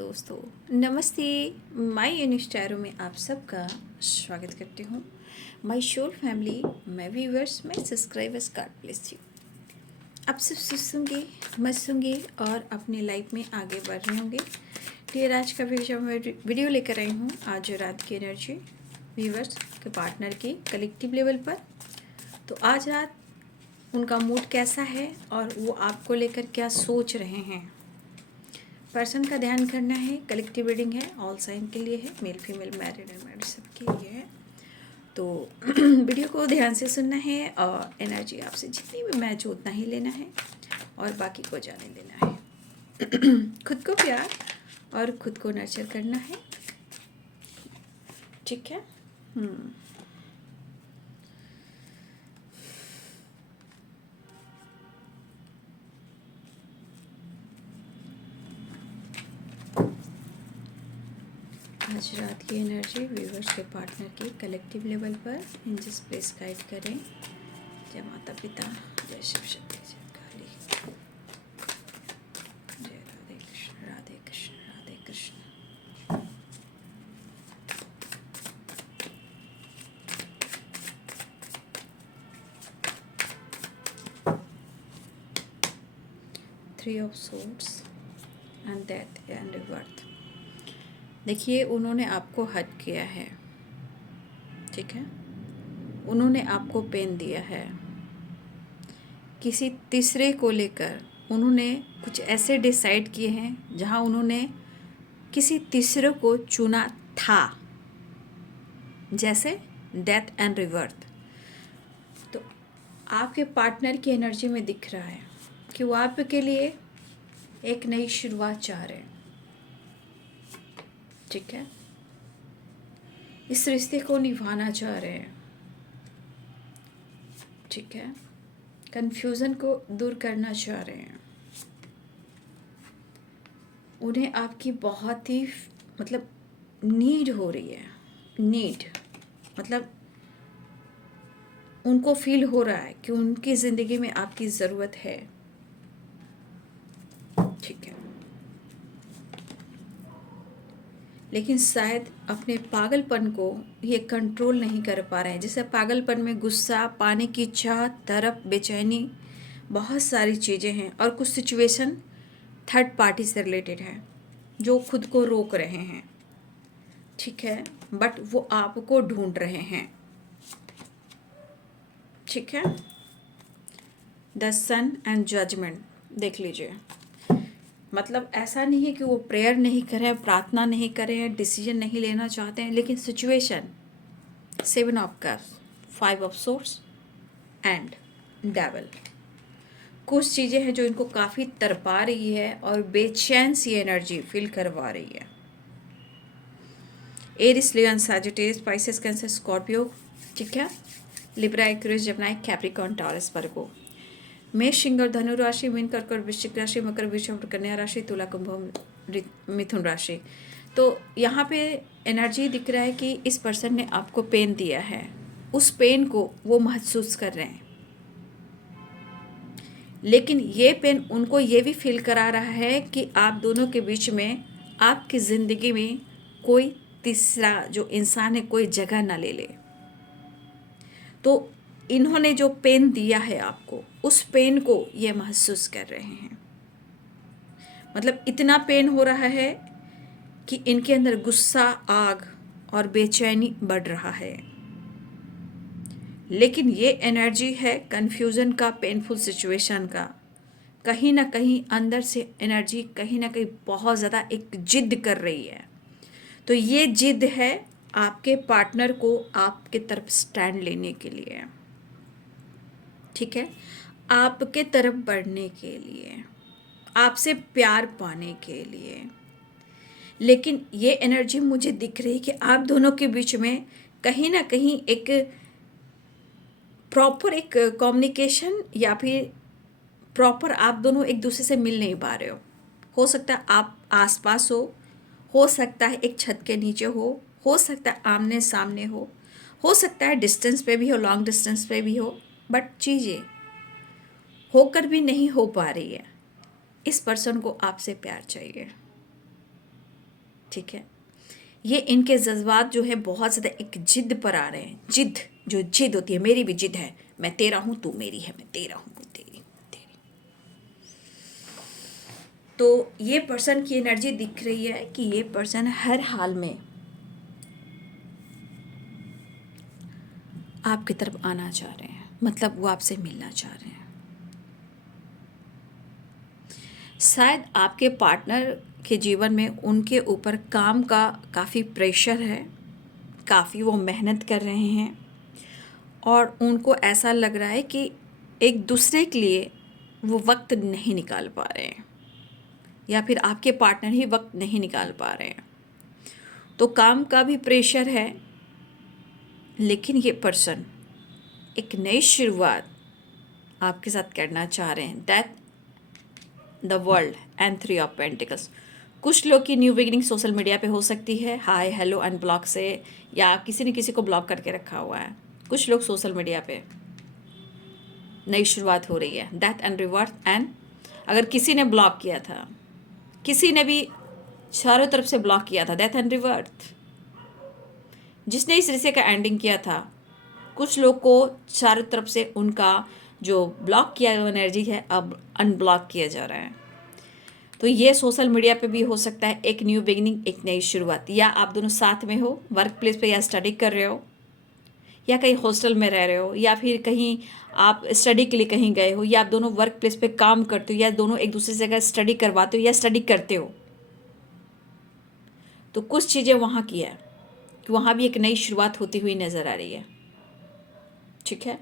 दोस्तों, नमस्ते। My unique में आप सबका स्वागत करती हूँ। My soul family, my viewers, my subscribers, God bless you. आप सब सुनेंगे, मसूंगे और अपने लाइफ में आगे बढ़ रहे होंगे। फिर आज का वीडियो लेकर आई हूँ। आज रात की एनर्जी व्यूवर्स के पार्टनर की कलेक्टिव लेवल पर। तो आज रात उनका मूड कैसा है और वो आपको लेकर क्या सोच रहे हैं, पर्सन का ध्यान करना है। कलेक्टिव रीडिंग है, ऑल साइन के लिए है, मेल फीमेल मैरिड अनमैरिड सबके लिए है। तो वीडियो को ध्यान से सुनना है और एनर्जी आपसे जितनी भी मैच हो उतना ही लेना है और बाकी को जाने देना है। खुद को प्यार और खुद को नर्चर करना है, ठीक है। आज रात की एनर्जी व्यूवर्स के पार्टनर की कलेक्टिव लेवल पर एंजल्स प्लीज गाइड करें। जय माता पिता, जय शिव शक्ति, जय काली, जय Radhe Krishna Radhe Krishna Radhe Krishna. Three of swords and death and rebirth. देखिए, उन्होंने आपको हर्ट किया है, ठीक है। उन्होंने आपको पेन दिया है। किसी तीसरे को लेकर उन्होंने कुछ ऐसे डिसाइड किए हैं जहां उन्होंने किसी तीसरे को चुना था, जैसे डेथ एंड रिबर्थ। तो आपके पार्टनर की एनर्जी में दिख रहा है कि वो आपके लिए एक नई शुरुआत चाह रहे हैं, ठीक है। इस रिश्ते को निभाना चाह रहे हैं, ठीक है। कन्फ्यूज़न को दूर करना चाह रहे हैं। उन्हें आपकी बहुत ही मतलब नीड हो रही है। नीड मतलब उनको फील हो रहा है कि उनकी ज़िंदगी में आपकी ज़रूरत है, ठीक है। लेकिन शायद अपने पागलपन को ये कंट्रोल नहीं कर पा रहे हैं। जैसे पागलपन में गुस्सा, पाने की चाह, तड़प, बेचैनी, बहुत सारी चीज़ें हैं और कुछ सिचुएशन थर्ड पार्टी से रिलेटेड है जो खुद को रोक रहे हैं, ठीक है। बट वो आपको ढूंढ रहे हैं, ठीक है। द सन एंड जजमेंट देख लीजिए। मतलब ऐसा नहीं है कि वो प्रेयर नहीं करें, प्रार्थना नहीं करें, डिसीजन नहीं लेना चाहते हैं, लेकिन situation, seven of cups, five of swords and devil, कुछ चीज़ें हैं जो इनको काफ़ी तड़पा रही है और बेचैन सी एनर्जी फील करवा रही है। Aries, Leo, Sagittarius, Pisces, Cancer, Scorpio, ठीक है। Libra, Aquarius, Gemini, Capricorn, Taurus, Virgo. मेष, सिंह और धनु राशि, मीन, कर्क और वृश्चिक राशि, मकर, वृषभ, कन्या राशि, तुला, कुंभ, मिथुन राशि। तो यहाँ पे एनर्जी दिख रहा है कि इस पर्सन ने आपको पेन दिया है, उस पेन को वो महसूस कर रहे हैं। लेकिन ये पेन उनको ये भी फील करा रहा है कि आप दोनों के बीच में, आपकी ज़िंदगी में कोई तीसरा जो इंसान है कोई जगह ना ले ले। तो इन्होंने जो पेन दिया है आपको, उस पेन को ये महसूस कर रहे हैं। मतलब इतना पेन हो रहा है कि इनके अंदर गुस्सा, आग और बेचैनी बढ़ रहा है। लेकिन ये एनर्जी है कन्फ्यूज़न का, पेनफुल सिचुएशन का। कहीं ना कहीं अंदर से एनर्जी कहीं ना कहीं बहुत ज़्यादा एक जिद कर रही है। तो ये जिद है आपके पार्टनर को आपके तरफ स्टैंड लेने के लिए, ठीक है। आपके तरफ बढ़ने के लिए, आपसे प्यार पाने के लिए। लेकिन ये एनर्जी मुझे दिख रही कि आप दोनों के बीच में कहीं ना कहीं एक प्रॉपर एक कम्युनिकेशन या फिर प्रॉपर आप दोनों एक दूसरे से मिल नहीं पा रहे हो सकता है आप आसपास हो सकता है एक छत के नीचे हो सकता है आमने सामने हो सकता है डिस्टेंस पे भी हो, लॉन्ग डिस्टेंस पे भी हो, बट चीज़ें होकर भी नहीं हो पा रही है। इस पर्सन को आपसे प्यार चाहिए, ठीक है। ये इनके जज्बात जो है बहुत ज़्यादा एक जिद पर आ रहे हैं। जिद, जो जिद होती है, मेरी भी जिद है, मैं तेरा हूँ तू मेरी है, मैं तेरा हूँ तू तेरी हूँ, तेरी। तो ये पर्सन की एनर्जी दिख रही है कि ये पर्सन हर हाल में आपकी तरफ आना चाह रहे हैं, मतलब वो आपसे मिलना चाह रहे हैं। शायद आपके पार्टनर के जीवन में उनके ऊपर काम का काफ़ी प्रेशर है, काफ़ी वो मेहनत कर रहे हैं और उनको ऐसा लग रहा है कि एक दूसरे के लिए वो वक्त नहीं निकाल पा रहे हैं, या फिर आपके पार्टनर ही वक्त नहीं निकाल पा रहे हैं। तो काम का भी प्रेशर है, लेकिन ये पर्सन एक नई शुरुआत आपके साथ करना चाह रहे हैं। That the world and 3 of pentacles. कुछ लोग की न्यू बिगिनिंग सोशल मीडिया पे हो सकती है, हाय हेलो अनब्लॉक से, या किसी ने किसी को ब्लॉक करके रखा हुआ है। कुछ लोग सोशल मीडिया पे नई शुरुआत हो रही है, डेथ एंड रिवर्थ। एंड अगर किसी ने ब्लॉक किया था, किसी ने भी चारों तरफ से ब्लॉक किया था, डेथ एंड रिवर्थ। जिसने इस रिश्ते का एंडिंग किया था, कुछ लोग को चारों तरफ से उनका जो ब्लॉक किया हुआ एनर्जी है अब अनब्लॉक किया जा रहा है। तो ये सोशल मीडिया पे भी हो सकता है एक न्यू बिगिनिंग, एक नई शुरुआत। या आप दोनों साथ में हो, वर्क प्लेस पे, या स्टडी कर रहे हो, या कहीं हॉस्टल में रह रहे हो, या फिर कहीं आप स्टडी के लिए कहीं गए हो, या आप दोनों वर्क प्लेस पे काम करते हो, या दोनों एक दूसरे से अगर स्टडी करवाते हो या स्टडी करते हो। तो कुछ चीज़ें वहाँ की है कि वहाँ भी एक नई शुरुआत होती हुई नज़र आ रही है, ठीक है।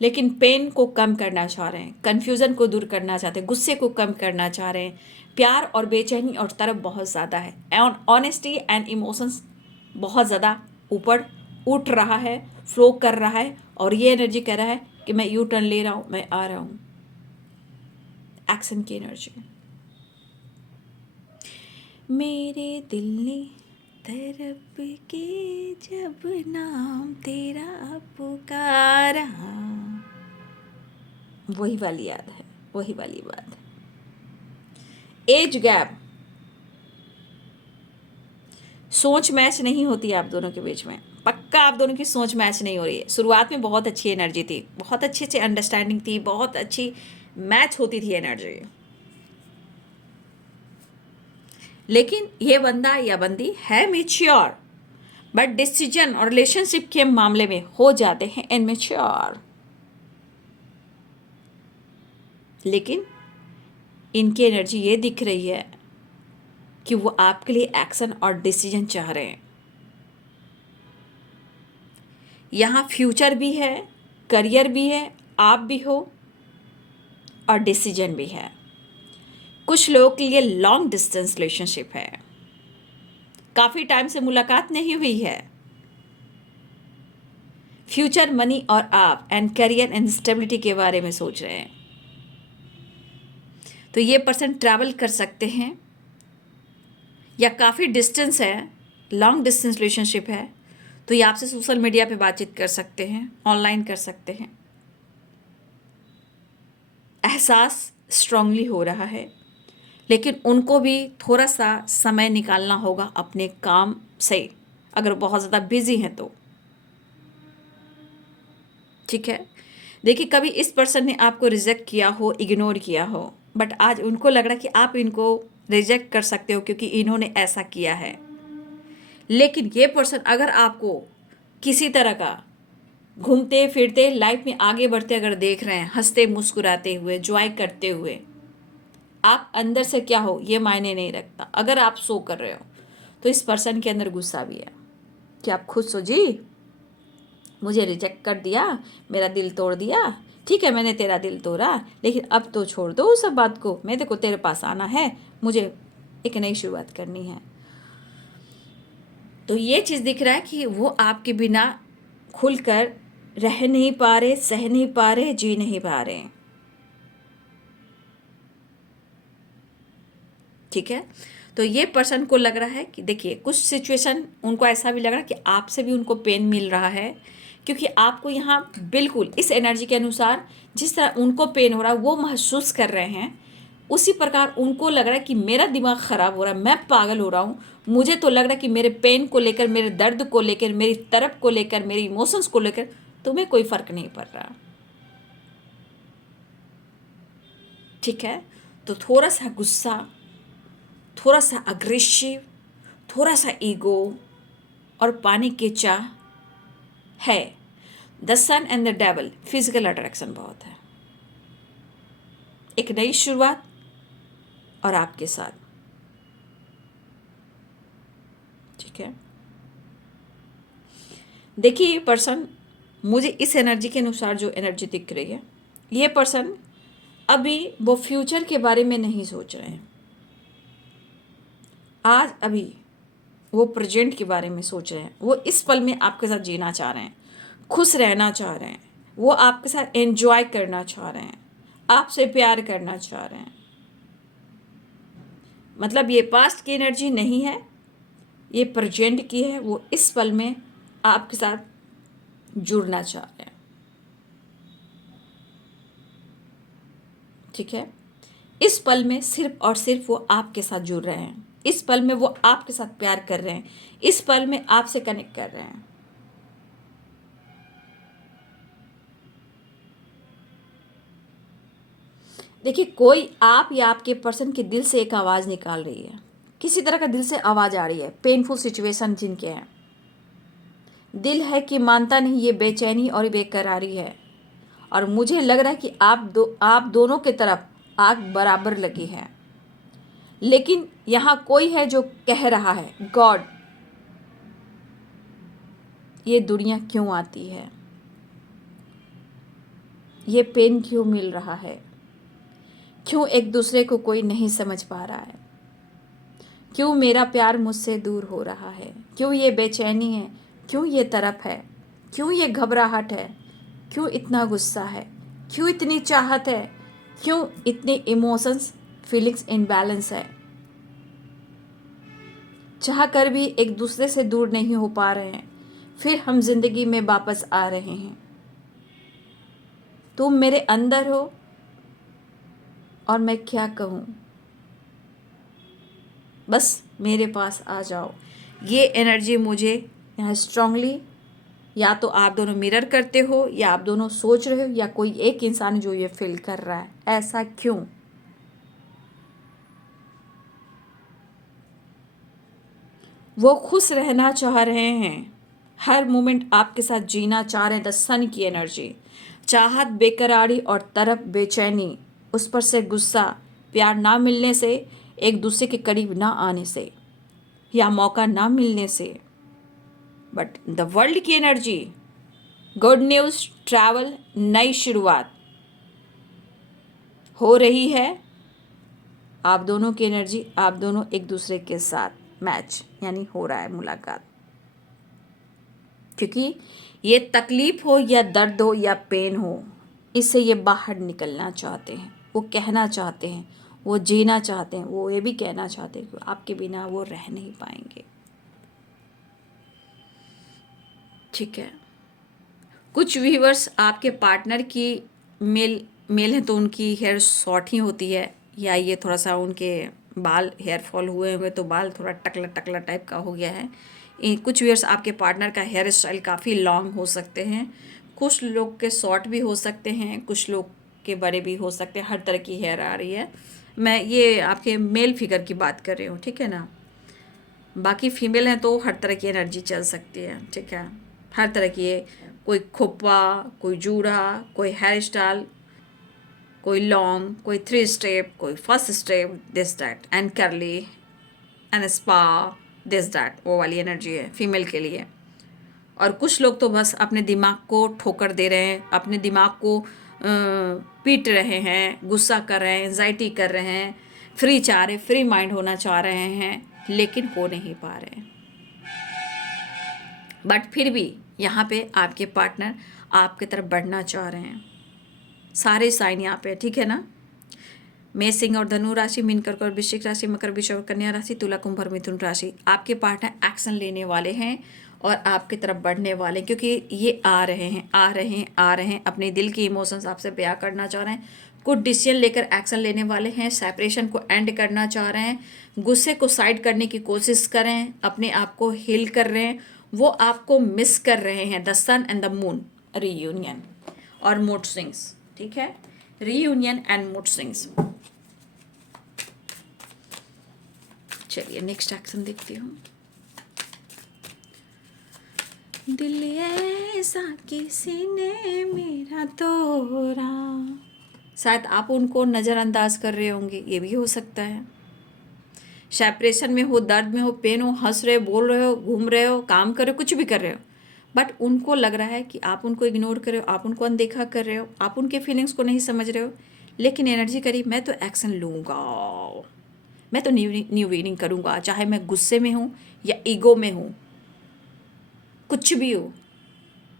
लेकिन पेन को कम करना चाह रहे हैं, कन्फ्यूज़न को दूर करना चाहते हैं, गुस्से को कम करना चाह रहे हैं। प्यार और बेचैनी और तरफ बहुत ज़्यादा है। ऑनेस्टी एंड इमोशंस बहुत ज़्यादा ऊपर उठ रहा है, फ्लो कर रहा है, और ये एनर्जी कह रहा है कि मैं यू टर्न ले रहा हूँ, मैं आ रहा हूँ। एक्शन की एनर्जी। मेरे दिल ने तरफ के जब नाम तेरा पुकारा, वही वाली याद है, वही वाली बात है। एज गैप, सोच मैच नहीं होती है आप दोनों के बीच में, पक्का आप दोनों की सोच मैच नहीं हो रही है। शुरुआत में बहुत अच्छी एनर्जी थी, बहुत अच्छे से अंडरस्टैंडिंग थी, बहुत अच्छी मैच होती थी एनर्जी, लेकिन ये बंदा या बंदी है मेच्योर, बट डिसीजन और रिलेशनशिप के मामले में हो जाते हैं इनमेच्योर। लेकिन इनकी एनर्जी ये दिख रही है कि वो आपके लिए एक्शन और डिसीजन चाह रहे हैं। यहाँ फ्यूचर भी है, करियर भी है, आप भी हो, और डिसीजन भी है। कुछ लोगों के लिए लॉन्ग डिस्टेंस रिलेशनशिप है, काफ़ी टाइम से मुलाकात नहीं हुई है। फ्यूचर, मनी और आप एंड करियर एंड स्टेबिलिटी के बारे में सोच रहे हैं। तो ये पर्सन ट्रैवल कर सकते हैं, या काफ़ी डिस्टेंस है, लॉन्ग डिस्टेंस रिलेशनशिप है, तो ये आपसे सोशल मीडिया पे बातचीत कर सकते हैं, ऑनलाइन कर सकते हैं। एहसास स्ट्रांगली हो रहा है, लेकिन उनको भी थोड़ा सा समय निकालना होगा अपने काम से, अगर बहुत ज़्यादा बिजी हैं तो, ठीक है। देखिए, कभी इस पर्सन ने आपको रिजेक्ट किया हो, इग्नोर किया हो, बट आज उनको लग रहा है कि आप इनको रिजेक्ट कर सकते हो क्योंकि इन्होंने ऐसा किया है। लेकिन ये पर्सन अगर आपको किसी तरह का घूमते फिरते लाइफ में आगे बढ़ते अगर देख रहे हैं, हंसते मुस्कुराते हुए, जॉय करते हुए, आप अंदर से क्या हो ये मायने नहीं रखता। अगर आप सो कर रहे हो तो इस पर्सन के अंदर गुस्सा भी है कि आप खुद सो जी, मुझे रिजेक्ट कर दिया, मेरा दिल तोड़ दिया, ठीक है मैंने तेरा दिल तोड़ा, लेकिन अब तो छोड़ दो उस सब बात को, मैं देखो तेरे पास आना है, मुझे एक नई शुरुआत करनी है। तो ये चीज़ दिख रहा है कि वो आपके बिना खुलकर रह नहीं पा रहे, सह नहीं पा रहे, जी नहीं पा रहे, ठीक है। तो ये पर्सन को लग रहा है कि देखिए, कुछ सिचुएशन उनको ऐसा भी लग रहा है कि आपसे भी उनको पेन मिल रहा है, क्योंकि आपको यहाँ बिल्कुल इस एनर्जी के अनुसार जिस तरह उनको पेन हो रहा है वो महसूस कर रहे हैं। उसी प्रकार उनको लग रहा है कि मेरा दिमाग ख़राब हो रहा है, मैं पागल हो रहा हूँ, मुझे तो लग रहा है कि मेरे पेन को लेकर, मेरे दर्द को लेकर, मेरी तरफ को लेकर, मेरे इमोशंस को लेकर तुम्हें कोई फ़र्क नहीं पड़ रहा। ठीक है, तो थोड़ा सा गुस्सा, थोड़ा सा अग्रेसिव, थोड़ा सा ईगो और पाने की चाह है। The sun and the devil, physical attraction बहुत है। एक नई शुरुआत और आपके साथ। ठीक है, देखिए ये पर्सन, मुझे इस एनर्जी के अनुसार जो एनर्जी दिख रही है, ये पर्सन अभी वो फ्यूचर के बारे में नहीं सोच रहे हैं। आज अभी वो प्रेजेंट के बारे में सोच रहे हैं। वो इस पल में आपके साथ जीना चाह रहे हैं, खुश रहना चाह रहे हैं, वो आपके साथ एंजॉय करना चाह रहे हैं, आपसे प्यार करना चाह रहे हैं। मतलब ये पास्ट की एनर्जी नहीं है, ये प्रेजेंट की है। वो इस पल में आपके साथ जुड़ना चाह रहे हैं। ठीक है, इस पल में सिर्फ और सिर्फ वो आपके साथ जुड़ रहे हैं। इस पल में वो आपके साथ प्यार कर रहे हैं। इस पल में आपसे कनेक्ट कर रहे हैं। देखिए, कोई आप या आपके पर्सन के दिल से एक आवाज़ निकाल रही है, किसी तरह का दिल से आवाज़ आ रही है। पेनफुल सिचुएशन जिनके हैं, दिल है कि मानता नहीं, ये बेचैनी और बेकरारी है। और मुझे लग रहा है कि आप दोनों के तरफ आग बराबर लगी है। लेकिन यहाँ कोई है जो कह रहा है, गॉड, ये दुनिया क्यों आती है, ये पेन क्यों मिल रहा है, क्यों एक दूसरे को कोई नहीं समझ पा रहा है, क्यों मेरा प्यार मुझसे दूर हो रहा है, क्यों ये बेचैनी है, क्यों ये तरफ है, क्यों ये घबराहट है, क्यों इतना गुस्सा है, क्यों इतनी चाहत है, क्यों इतने इमोशंस, फीलिंग्स इनबैलेंस है। चाह कर भी एक दूसरे से दूर नहीं हो पा रहे हैं, फिर हम जिंदगी में वापस आ रहे हैं। तुम मेरे अंदर हो और मैं क्या कहूँ, बस मेरे पास आ जाओ। ये एनर्जी मुझे यहाँ स्ट्रांगली, या तो आप दोनों मिरर करते हो, या आप दोनों सोच रहे हो, या कोई एक इंसान जो ये फील कर रहा है। ऐसा क्यों? वो खुश रहना चाह रहे हैं, हर मोमेंट आपके साथ जीना चाह रहे हैं। द सन की एनर्जी, चाहत, बेकरारी और तरफ बेचैनी, उस पर से गुस्सा, प्यार ना मिलने से, एक दूसरे के करीब ना आने से, या मौका ना मिलने से। बट द वर्ल्ड की एनर्जी, गुड न्यूज़, ट्रैवल, नई शुरुआत हो रही है। आप दोनों की एनर्जी, आप दोनों एक दूसरे के साथ मैच, यानी हो रहा है मुलाकात। क्योंकि ये तकलीफ हो या दर्द हो या पेन हो, इससे ये बाहर निकलना चाहते हैं, वो कहना चाहते हैं, वो जीना चाहते हैं, वो ये भी कहना चाहते हैं कि आपके बिना वो रह नहीं पाएंगे। ठीक है, कुछ व्यूवर्स आपके पार्टनर की मेल है तो उनकी हेयर शॉर्ट ही होती है, या ये थोड़ा सा उनके बाल हेयर फॉल हुए हुए, तो बाल थोड़ा टकला टकला टाइप का हो गया है। कुछ व्यूअर्स आपके पार्टनर का हेयर स्टाइल काफ़ी लॉन्ग हो सकते हैं, कुछ लोग के शॉर्ट भी हो सकते हैं, कुछ लोग के बड़े भी हो सकते हैं। हर तरह की हेयर आ रही है। मैं ये आपके मेल फिगर की बात कर रही हूँ, ठीक है ना। बाकी फीमेल हैं तो हर तरह की एनर्जी चल सकती है, ठीक है। हर तरह की है, कोई खोपा, कोई जूड़ा, कोई हेयर स्टाइल, कोई लॉन्ग, कोई 3 स्टेप, कोई first step, this that and करली एंड स्पा, दिस दैट, वो वाली एनर्जी है फीमेल के लिए। और कुछ लोग तो बस अपने दिमाग को ठोकर दे रहे हैं, अपने दिमाग को पीट रहे हैं, गुस्सा कर रहे हैं, एंजाइटी कर रहे हैं, फ्री चाह रहे, फ्री माइंड होना चाह रहे हैं, लेकिन हो नहीं पा रहे हैं। बट फिर भी यहाँ पे आपके पार्टनर आपकी तरफ बढ़ना चाह रहे हैं। सारे साइन यहाँ पे, ठीक है ना। मेष, सिंह और धनु राशि, मीन, कर्क और वृश्चिक राशि, मकर, वृषभ और कन्या राशि, तुला, कुंभ और मिथुन राशि, आपके पार्टनर एक्शन लेने वाले हैं और आपकी तरफ बढ़ने वाले हैं, क्योंकि ये आ रहे हैं, आ रहे हैं, आ रहे हैं, अपने दिल के इमोशंस आपसे बयां करना चाह रहे हैं, कुछ डिसीजन लेकर एक्शन लेने वाले हैं, सेपरेशन को एंड करना चाह रहे हैं, गुस्से को साइड करने की कोशिश करें, अपने आप को हील कर रहे हैं, वो आपको मिस कर रहे हैं। The sun and the moon, reunion और मूड स्विंग्स, ठीक है, रीयूनियन एंड मूड स्विंग्स। चलिए नेक्स्ट एक्शन देखती हूँ। दिल ऐसा किसी ने मेरा तोड़ा, शायद आप उनको नज़रअंदाज कर रहे होंगे, ये भी हो सकता है। सेपरेशन में हो, दर्द में हो, पेन हो, हंस रहे हो, बोल रहे हो, घूम रहे हो, काम कर रहे हो, कुछ भी कर रहे हो, बट उनको लग रहा है कि आप उनको इग्नोर कर रहे हो, आप उनको अनदेखा कर रहे हो, आप उनके फीलिंग्स को नहीं समझ रहे हो। लेकिन एनर्जी करी, मैं तो एक्शन लूँगा, मैं तो न्यू बिगिनिंग करूँगा, चाहे मैं गुस्से में हूँ या ईगो में हूँ, कुछ भी हो,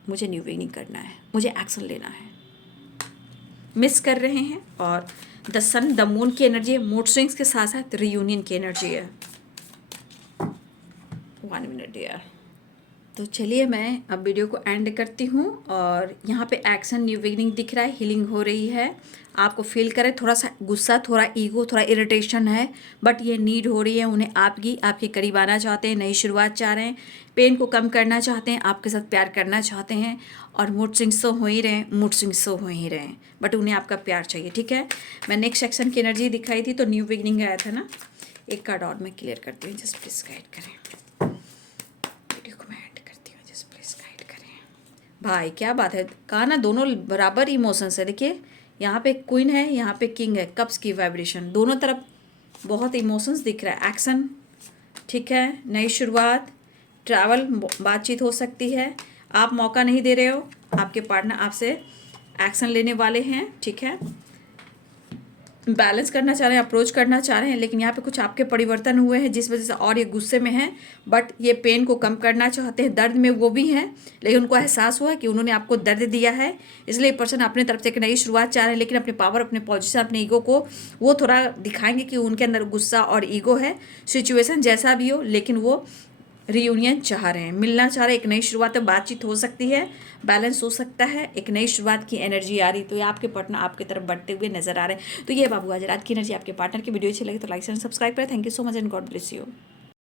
मुझे न्यू बिगिनिंग करना है, मुझे एक्शन लेना है। मिस कर रहे हैं। और द सन द मून की एनर्जी है, मूड स्विंग्स के साथ साथ रीयूनियन की एनर्जी है। 1 मिनट यार। तो चलिए मैं अब वीडियो को एंड करती हूँ। और यहाँ पे एक्शन न्यू बिगिनिंग दिख रहा है, हीलिंग हो रही है, आपको फील करें, थोड़ा सा गुस्सा, थोड़ा ईगो, थोड़ा इरिटेशन है, बट ये नीड हो रही है, उन्हें आपके करीब आना चाहते हैं, नई शुरुआत चाह रहे हैं, पेन को कम करना चाहते हैं, आपके साथ प्यार करना चाहते हैं। और मूड स्विंग्स तो हो ही रहे हैं, मूड स्विंग्स तो हो ही रहे हैं, बट उन्हें आपका प्यार चाहिए, ठीक है। मैं नेक्स्ट सेक्शन की एनर्जी दिखाई थी तो न्यू बिगिनिंग आया था ना। एक कार्ड और मैं क्लियर करती हूँ, जस्ट प्लीज गाइड करें। भाई क्या बात है, कहा ना दोनों बराबर इमोशंस है। देखिए यहाँ पे क्वीन है, यहाँ पे किंग है, कप्स की वाइब्रेशन, दोनों तरफ बहुत इमोशंस दिख रहा है। एक्शन, ठीक है, नई शुरुआत, ट्रैवल, बातचीत हो सकती है, आप मौका नहीं दे रहे हो, आपके पार्टनर आपसे एक्शन लेने वाले हैं, ठीक है, बैलेंस करना चाह रहे हैं, अप्रोच करना चाह रहे हैं, लेकिन यहाँ पे कुछ आपके परिवर्तन हुए हैं जिस वजह से और ये गुस्से में हैं, बट ये पेन को कम करना चाहते हैं, दर्द में वो भी हैं, लेकिन उनको एहसास हुआ कि उन्होंने आपको दर्द दिया है, इसलिए पर्सन अपने तरफ से एक नई शुरुआत चाह रहे हैं, लेकिन अपने पावर, अपने पोजीशन, अपने ईगो को वो थोड़ा दिखाएंगे कि उनके अंदर गुस्सा और ईगो है, सिचुएशन जैसा भी हो, लेकिन वो रीयूनियन चाह रहे हैं, मिलना चाह रहे हैं, एक नई शुरुआत में बातचीत हो सकती है, बैलेंस हो सकता है, एक नई शुरुआत की एनर्जी आ रही, तो ये आपके पार्टनर आपकी तरफ बढ़ते हुए नजर आ रहे हैं। तो ये बाबू आज रात की एनर्जी आपके पार्टनर की। वीडियो अच्छी लगी तो लाइक एंड सब्सक्राइब करें। Thank you so much and God bless you.